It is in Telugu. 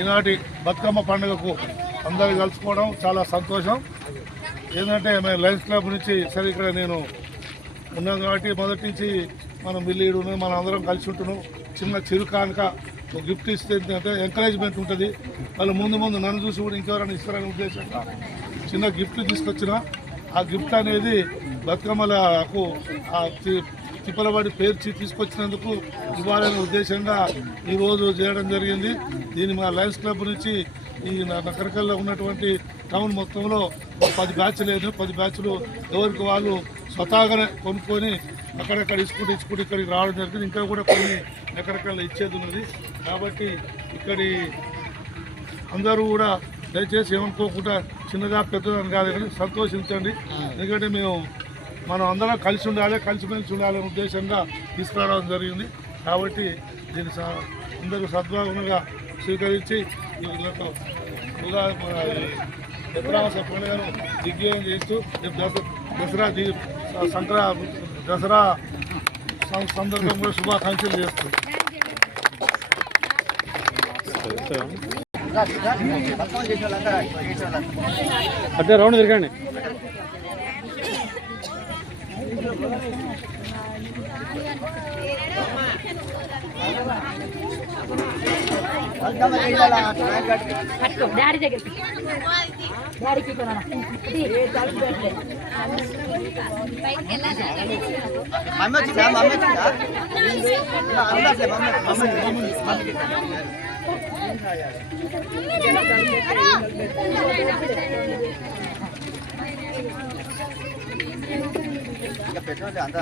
ఈనాటి బతుకమ్మ పండుగకు అందరూ కలుసుకోవడం చాలా సంతోషం. ఏంటంటే మేము లయన్స్ క్లబ్ నుంచి సరే ఇక్కడ నేను ఉన్నాం కాబట్టి మొదటి నుంచి మనం బిల్లీడు మనం అందరం కలిసి ఉంటున్నాం. చిన్న చిరు కానుక ఒక గిఫ్ట్ ఇస్తే ఏంటంటే ఎంకరేజ్మెంట్ ఉంటుంది. వాళ్ళు ముందు నన్ను చూసి కూడా ఇంకెవరైనా ఇస్తారనే ఉద్దేశంగా చిన్న గిఫ్ట్ తీసుకొచ్చిన. ఆ గిఫ్ట్ అనేది బతుకమ్మలకు తిప్పలబడి పేర్చి తీసుకొచ్చినందుకు ఇవ్వాలనే ఉద్దేశంగా ఈరోజు చేయడం జరిగింది. దీన్ని మా లయన్స్ క్లబ్ నుంచి ఈ నకరకల్లో ఉన్నటువంటి టౌన్ మొత్తంలో 10 బ్యాచ్లు లేదు. 10 బ్యాచ్లు ఎవరికి వాళ్ళు స్వతహాగానే కొనుక్కొని అక్కడక్కడ ఇచ్చుకుంటూ ఇక్కడికి రావడం జరిగింది. ఇంకా కూడా కొన్ని ఎక్కడికల్లా ఇచ్చేది ఉన్నది. కాబట్టి ఇక్కడి అందరూ కూడా దయచేసి ఏమనుకోకుండా చిన్నగా పెద్దదని కాదు కానీ సంతోషించండి. ఎందుకంటే మనం అందరం కలిసి ఉండాలి, కలిసిమెలిసి ఉండాలనే ఉద్దేశంగా తీసుకురావడం జరిగింది. కాబట్టి దీన్ని అందరూ సద్భావనగా స్వీకరించి దసరా పండుగను దిగ్విజయం చేస్తూ దసరా సందర్భంగా శుభాకాంక్షలు చేస్తూ అదే రౌండ్ తిరగండి. డాడీ దగ్గర డాడీకి పెట్రోల్ అంత